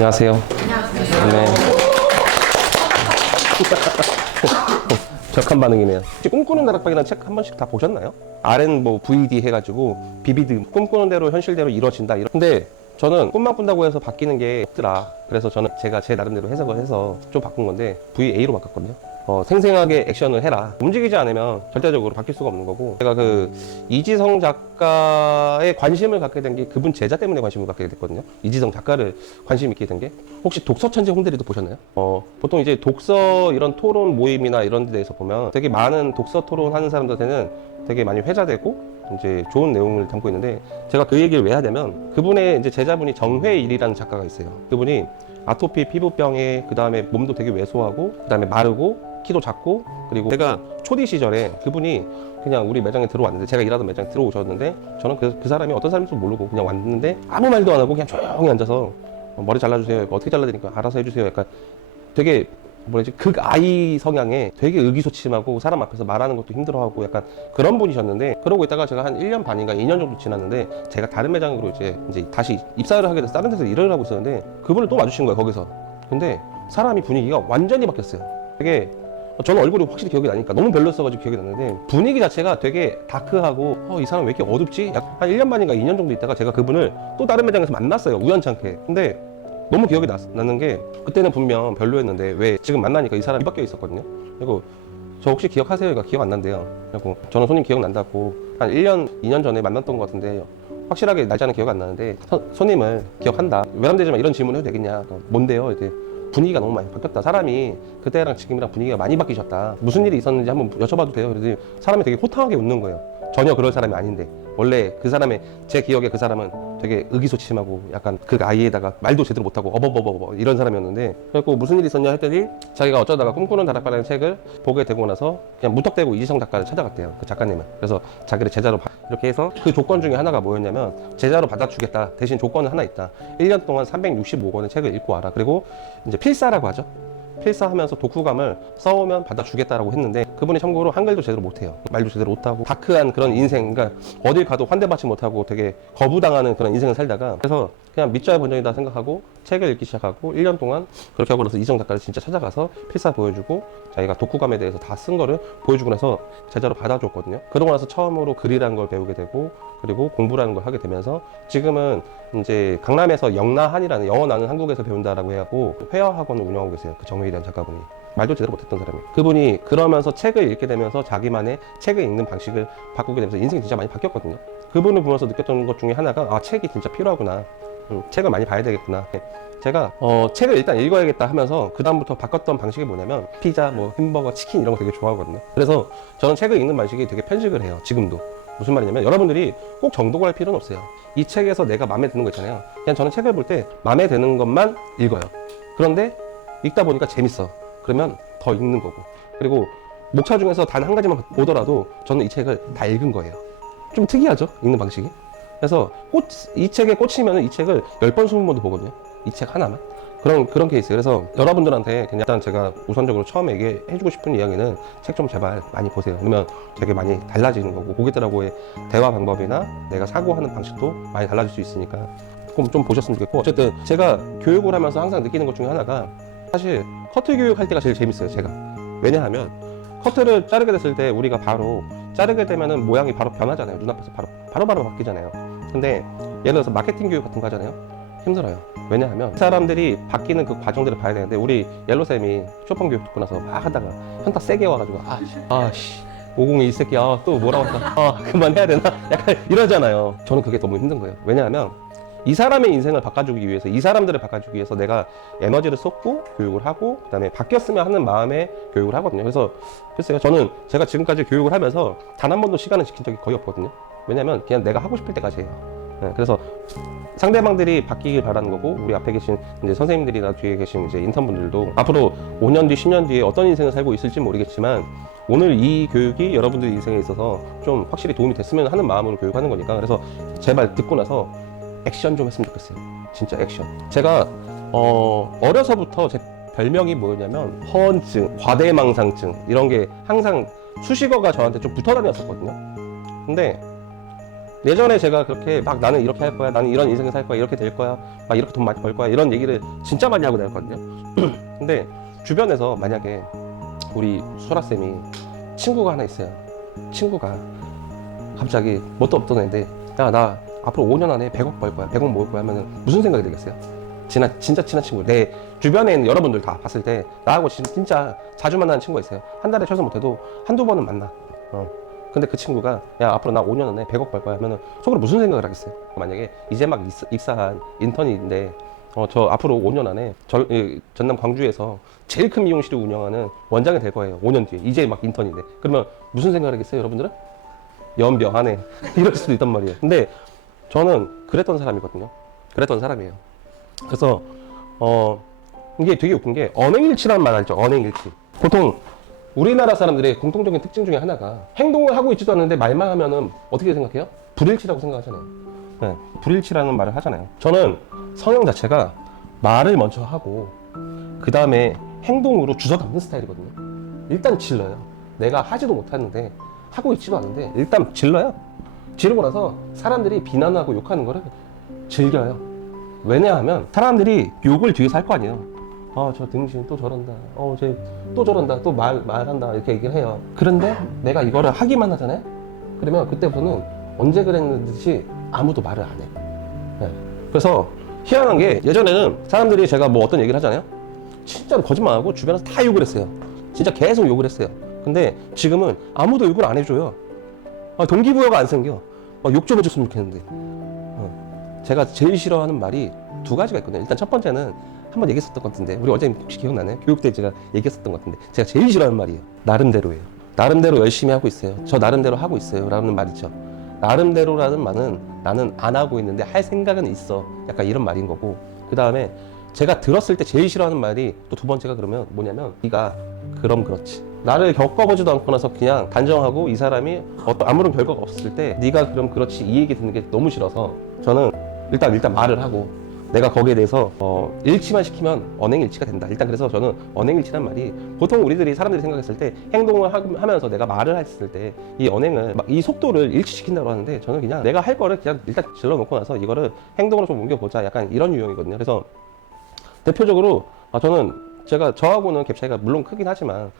안녕하세요. 네. 격한 반응이네요. 혹시 꿈꾸는 다락방이라는 책 한 번씩 다 보셨나요? R은 뭐 VD 해가지고 비비드 꿈꾸는 대로 현실대로 이루어진다 근데 저는 꿈만 꾼다고 해서 바뀌는 게 없더라. 그래서 저는 제가 제 나름대로 해석을 해서 좀 바꾼 건데 VA로 바꿨거든요. 생생하게 액션을 해라. 움직이지 않으면 절대적으로 바뀔 수가 없는 거고, 제가 그 이지성 작가에 관심을 갖게 된 게 그분 제자 때문에 관심을 갖게 됐거든요. 이지성 작가를 관심 있게 된 게, 혹시 독서천재 홍대리도 보셨나요? 보통 이제 독서 이런 토론 모임이나 이런 데에서 보면 되게 많은 독서 토론 하는 사람들한테는 되게 많이 회자되고 이제 좋은 내용을 담고 있는데, 제가 그 얘기를 왜 하냐면, 그분의 이제 제자분이 정회일이라는 작가가 있어요. 그분이 아토피 피부병에, 그 다음에 몸도 되게 왜소하고, 그 다음에 마르고 키도 작고, 그리고 제가 초디 시절에 그분이 그냥 우리 매장에 들어왔는데, 제가 일하던 매장에 들어오셨는데, 저는 그 사람이 어떤 사람인지 모르고 그냥 왔는데 아무 말도 안 하고 그냥 조용히 앉아서 머리 잘라주세요, 어떻게 잘라드릴까, 알아서 해주세요, 약간 되게 뭐라지, 극아이 성향에 되게 의기소침하고 사람 앞에서 말하는 것도 힘들어하고 약간 그런 분이셨는데, 그러고 있다가 제가 한 1년 반인가 2년 정도 지났는데, 제가 다른 매장으로 이제 다시 입사를 하게 돼서 다른 데서 일을 하고 있었는데, 그분을 또 마주친 거예요, 거기서. 근데 사람이 분위기가 완전히 바뀌었어요. 되게, 저는 얼굴이 확실히 기억이 나니까 너무 별로였어가지고 기억이 났는데, 분위기 자체가 되게 다크하고, 이 사람 왜 이렇게 어둡지? 약 한 1년 반인가 2년 정도 있다가 제가 그분을 또 다른 매장에서 만났어요, 우연찮게. 근데 너무 기억이 나는 게, 그때는 분명 별로였는데 왜 지금 만나니까 이 사람이 바뀌어 있었거든요. 그리고 저 혹시 기억하세요? 그러니까 기억 안 난대요. 그리고 저는 손님 기억난다고 한 1년, 2년 전에 만났던 것 같은데, 확실하게 날짜는 기억 안 나는데, 손님을 기억한다. 외람되지만 이런 질문 해도 되겠냐? 뭔데요? 이제 분위기가 너무 많이 바뀌었다. 사람이 그때랑 지금이랑 분위기가 많이 바뀌셨다. 무슨 일이 있었는지 한번 여쭤봐도 돼요? 그래서 사람이 되게 호탕하게 웃는 거예요. 전혀 그럴 사람이 아닌데, 원래 그 사람의, 제 기억에 그 사람은 되게 의기소침하고 약간 그 아이에다가 말도 제대로 못하고 어버버버버 이런 사람이었는데, 그래서 무슨 일이 있었냐 했더니, 자기가 어쩌다가 꿈꾸는 다락방이라는 책을 보게 되고 나서 그냥 무턱대고 이지성 작가를 찾아갔대요, 그 작가님은. 그래서 자기를 제자로 이렇게 해서, 그 조건 중에 하나가 뭐였냐면, 제자로 받아주겠다, 대신 조건은 하나 있다. 1년 동안 365권의 책을 읽고 와라. 그리고 이제 필사라고 하죠. 필사하면서 독후감을 써오면 받아주겠다라고 했는데, 그분이 참고로 한글도 제대로 못해요. 말도 제대로 못하고 다크한 그런 인생, 그러니까 어딜 가도 환대받지 못하고 되게 거부당하는 그런 인생을 살다가, 그래서 그냥 밑자의 본전이다 생각하고 책을 읽기 시작하고 1년 동안 그렇게 하고 나서 이지성 작가를 진짜 찾아가서 필사 보여주고 자기가 독후감에 대해서 다 쓴 거를 보여주고 나서 제자로 받아줬거든요. 그러고 나서 처음으로 글이라는 걸 배우게 되고, 그리고 공부라는 걸 하게 되면서, 지금은 이제 강남에서 영나한이라는, 영어 나는 한국에서 배운다라고 해갖고 회화 학원을 운영하고 계세요. 그 정회일이라는 작가분이. 말도 제대로 못했던 사람이. 그분이 그러면서 책을 읽게 되면서 자기만의 책을 읽는 방식을 바꾸게 되면서 인생이 진짜 많이 바뀌었거든요. 그분을 보면서 느꼈던 것 중에 하나가, 책이 진짜 필요하구나. 책을 많이 봐야 되겠구나. 제가 책을 일단 읽어야겠다 하면서 그 다음부터 바꿨던 방식이 뭐냐면, 피자, 뭐 햄버거, 치킨 이런 거 되게 좋아하거든요. 그래서 저는 책을 읽는 방식이 되게 편식을 해요, 지금도. 무슨 말이냐면, 여러분들이 꼭 정독을 할 필요는 없어요. 이 책에서 내가 마음에 드는 거 있잖아요. 그냥 저는 책을 볼 때 마음에 드는 것만 읽어요. 그런데 읽다 보니까 재밌어. 그러면 더 읽는 거고. 그리고 목차 중에서 단 한 가지만 보더라도 저는 이 책을 다 읽은 거예요. 좀 특이하죠? 읽는 방식이. 그래서 이 책에 꽂히면 이 책을 10번, 20번도 보거든요. 이 책 하나만. 그런 케이스. 그래서 여러분들한테 그냥 일단 제가 우선적으로 처음에 얘기해주고 싶은 이야기는, 책 좀 제발 많이 보세요. 그러면 되게 많이 달라지는 거고, 고객들하고의 대화 방법이나 내가 사고하는 방식도 많이 달라질 수 있으니까 좀 보셨으면 좋겠고, 어쨌든 제가 교육을 하면서 항상 느끼는 것 중에 하나가, 사실 커트 교육할 때가 제일 재밌어요, 제가. 왜냐하면 커트를 자르게 됐을 때 우리가 바로 자르게 되면은 모양이 바로 변하잖아요. 눈앞에서 바로 바뀌잖아요. 근데 예를 들어서 마케팅 교육 같은 거 하잖아요. 힘들어요. 왜냐하면 사람들이 바뀌는 그 과정들을 봐야 되는데, 우리 옐로쌤이 쇼핑 교육 듣고 나서 막 하다가 현타 세게 와가지고, 아씨 502 이 새끼야 또 뭐라고 했다, 그만해야 되나, 약간 이러잖아요. 저는 그게 너무 힘든 거예요. 왜냐하면 이 사람의 인생을 바꿔주기 위해서, 이 사람들을 바꿔주기 위해서 내가 에너지를 쏟고 교육을 하고, 그 다음에 바뀌었으면 하는 마음에 교육을 하거든요. 그래서 글쎄요, 저는 제가 지금까지 교육을 하면서 단 한 번도 시간을 지킨 적이 거의 없거든요. 왜냐면 그냥 내가 하고 싶을 때까지 해요. 그래서 상대방들이 바뀌길 바라는 거고, 우리 앞에 계신 이제 선생님들이나 뒤에 계신 이제 인턴분들도 앞으로 5년 뒤, 10년 뒤에 어떤 인생을 살고 있을지 모르겠지만, 오늘 이 교육이 여러분들 인생에 있어서 좀 확실히 도움이 됐으면 하는 마음으로 교육하는 거니까, 그래서 제발 듣고 나서 액션 좀 했으면 좋겠어요. 진짜 액션. 제가 어려서부터 제 별명이 뭐였냐면, 허언증, 과대망상증, 이런 게 항상 수식어가 저한테 좀 붙어 다녔었거든요. 근데 예전에 제가 그렇게 막 나는 이렇게 할 거야, 나는 이런 인생을 살 거야, 이렇게 될 거야, 막 이렇게 돈 많이 벌 거야, 이런 얘기를 진짜 많이 하고 다녔거든요. 근데 주변에서 만약에 우리 소라쌤이 친구가 하나 있어요. 친구가 갑자기 뭣도 없던 애인데, 야, 나 앞으로 5년 안에 100억 벌 거야, 100억 모을 거야 하면은 무슨 생각이 들겠어요? 진짜 친한 친구. 내 주변에 있는 여러분들 다 봤을 때 나하고 진짜 자주 만나는 친구가 있어요. 한 달에 최소 못해도 한두 번은 만나. 근데 그 친구가 야 앞으로 나 5년 안에 100억 벌 거야 하면은 속으로 무슨 생각을 하겠어요? 만약에 이제 막 입사한 인턴인데 저 앞으로 5년 안에 전남 광주에서 제일 큰 미용실을 운영하는 원장이 될 거예요. 5년 뒤에 이제 막 인턴인데 그러면 무슨 생각을 하겠어요, 여러분들은? 연병하네 이럴 수도 있단 말이에요. 근데 저는 그랬던 사람이거든요. 그랬던 사람이에요. 그래서 이게 되게 웃긴 게 언행일치라는 말 알죠? 언행일치. 보통 우리나라 사람들의 공통적인 특징 중에 하나가 행동을 하고 있지도 않는데 말만 하면은 어떻게 생각해요? 불일치라고 생각하잖아요. 네, 불일치라는 말을 하잖아요. 저는 성향 자체가 말을 먼저 하고 그 다음에 행동으로 주워 담는 스타일이거든요. 일단 질러요. 내가 하지도 못하는데 하고 있지도 않은데 일단 질러요. 지르고 나서 사람들이 비난하고 욕하는 거를 즐겨요. 왜냐하면 사람들이 욕을 뒤에서 할 거 아니에요. 저 등신 또 저런다. 쟤 또 저런다. 또 말한다. 이렇게 얘기를 해요. 그런데 내가 이거를 하기만 하잖아요. 그러면 그때부터는 언제 그랬는지 아무도 말을 안 해. 네. 그래서 희한한 게 예전에는 사람들이 제가 뭐 어떤 얘기를 하잖아요. 진짜로 거짓말하고 주변에서 다 욕을 했어요. 진짜 계속 욕을 했어요. 근데 지금은 아무도 욕을 안 해줘요. 동기부여가 안 생겨. 욕 좀 해줬으면 좋겠는데. 제가 제일 싫어하는 말이 두 가지가 있거든요. 일단 첫 번째는 한번 얘기했었던 것 같은데 우리 원장님 혹시 기억나나요? 교육 때 제가 얘기했었던 것 같은데 제가 제일 싫어하는 말이에요. 나름대로예요. 나름대로 열심히 하고 있어요. 저 나름대로 하고 있어요. 라는 말이죠. 나름대로라는 말은 나는 안 하고 있는데 할 생각은 있어. 약간 이런 말인 거고 그 다음에 제가 들었을 때 제일 싫어하는 말이 또 두 번째가 그러면 뭐냐면 네가 그럼 그렇지. 나를 겪어보지도 않고 나서 그냥 단정하고 이 사람이 아무런 결과가 없었을 때 네가 그럼 그렇지 이 얘기 듣는 게 너무 싫어서 저는 일단 말을 하고 내가 거기에 대해서 일치만 시키면 언행일치가 된다. 일단 그래서 저는 언행일치란 말이 보통 우리들이 사람들이 생각했을 때 행동을 하면서 내가 말을 했을 때 이 언행을 이 속도를 일치시킨다고 하는데 저는 그냥 내가 할 거를 그냥 일단 질러놓고 나서 이거를 행동으로 좀 옮겨보자. 약간 이런 유형이거든요. 그래서 대표적으로 저는 제가 저하고는 갭 차이가 물론 크긴 하지만